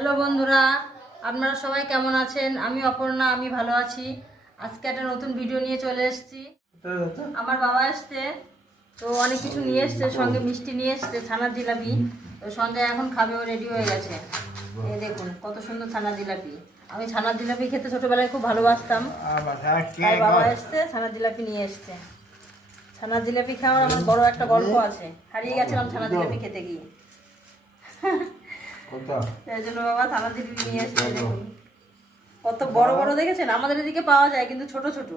Hello বন্ধুরা, আপনারা সবাই কেমন আছেন? আমি অপর্ণা, আমি ভালো আছি। আজকে একটা নতুন ভিডিও নিয়ে চলে এসেছি। আমার বাবা আসছে, তো অনেক কিছু নিয়ে এসছে, সঙ্গে মিষ্টি নিয়ে এসছে, ছানার জিলাপি। তো সঞ্জয় এখন খাবে, ও রেডি হয়ে গেছে। এই দেখুন কত সুন্দর ছানার জিলাপি। আমি ছানার জিলাপি খেতে ছোটবেলায় খুব ভালোবাসতাম, তাই বাবা এসছে ছানার জিলাপি নিয়ে এসছে। ছানার জিলাপি খাওয়ার আমার বড় একটা গল্প আছে, হারিয়ে গেছিলাম ছানার জিলাপি খেতে গিয়ে। এই জন্য বাবা ছানার জিলাপি নিয়ে এসছে। দেখুন কত বড় বড়, দেখেছেন? আমাদের এদিকে পাওয়া যায় কিন্তু ছোট ছোট,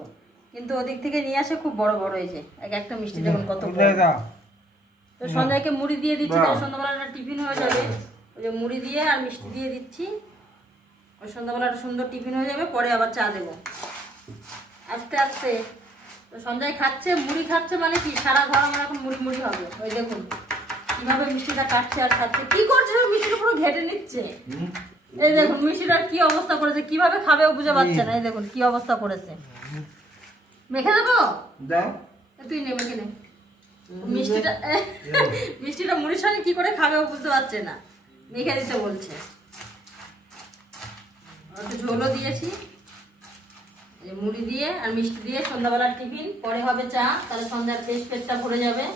কিন্তু ওদিক থেকে নিয়ে আসে খুব বড় বড়। এই যে এক একটা মিষ্টি দেখুন কত বড়। তো সন্ধ্যাকে মুড়ি দিয়ে দিচ্ছি, তাহলে সন্ধ্যাবেলা একটা টিফিন হয়ে যাবে। ওই যে মুড়ি দিয়ে আর মিষ্টি দিয়ে দিচ্ছি, ওই সন্ধ্যাবেলা একটা সুন্দর টিফিন হয়ে যাবে। পরে আবার চা দেবো আস্তে আস্তে। তো সন্ধ্যায় খাচ্ছে, মুড়ি খাচ্ছে, মানে কি সারা ঘর আমার এখন মুড়ি মুড়ি হবে। ওই দেখুন কিভাবে মিষ্টিটা কাটছে আর খাচ্ছে। কি করছে? মিষ্টিটা পুরো ঘেটে নিচ্ছে। এই দেখুন মিষ্টিটার কি অবস্থা করেছে, কিভাবে খাবেও বুঝে পাচ্ছে না। এই দেখুন কি অবস্থা করেছে। মেখে দেবো? তুই নে, মেখে নে। মিষ্টিটা মুড়ির সঙ্গে কি করে খাবেও বুঝতে পারছে না, মেখে দিতে বলছে। একটু ঝোলও দিয়েছি, মুড়ি দিয়ে আর মিষ্টি দিয়ে সন্ধ্যাবেলার টিফিন। পরে হবে চা, তাহলে সন্ধ্যার পেটটা ভরে যাবে।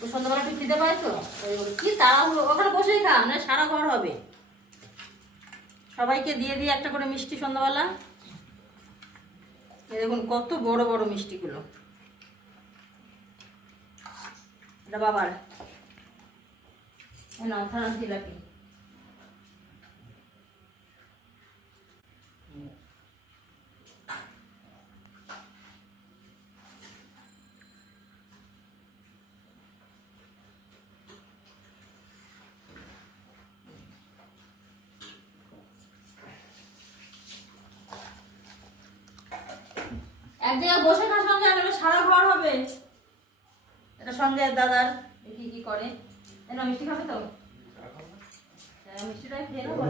তো সন্ধ্যাবেলা একটু খিদে পায়, তো কি তাড়াহুড়ো, ওখানে বসেই খা, না সারা ঘর হবে। সবাইকে দিয়ে দিয়ে একটা করে মিষ্টি সন্ধ্যাবেলা। এই দেখুন কত বড় বড় মিষ্টিগুলো। এটা বাবার ছানার জিলাপি। এক জায়গায় বসে খাওয়ার সঙ্গে আমার সারা ঘর হবে। এটা সঙ্গে দাদার কি কি করে। না মিষ্টি খাবে তো? মিষ্টিটাই খেয়ে নেবো।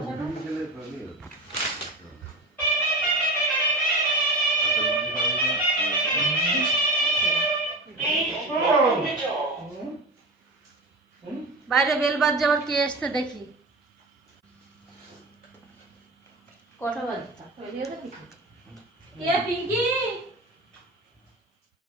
বাইরে বেল বাজছে, আবার কে এসছে দেখি। কটা বাজছে? কে? পিঙ্কি।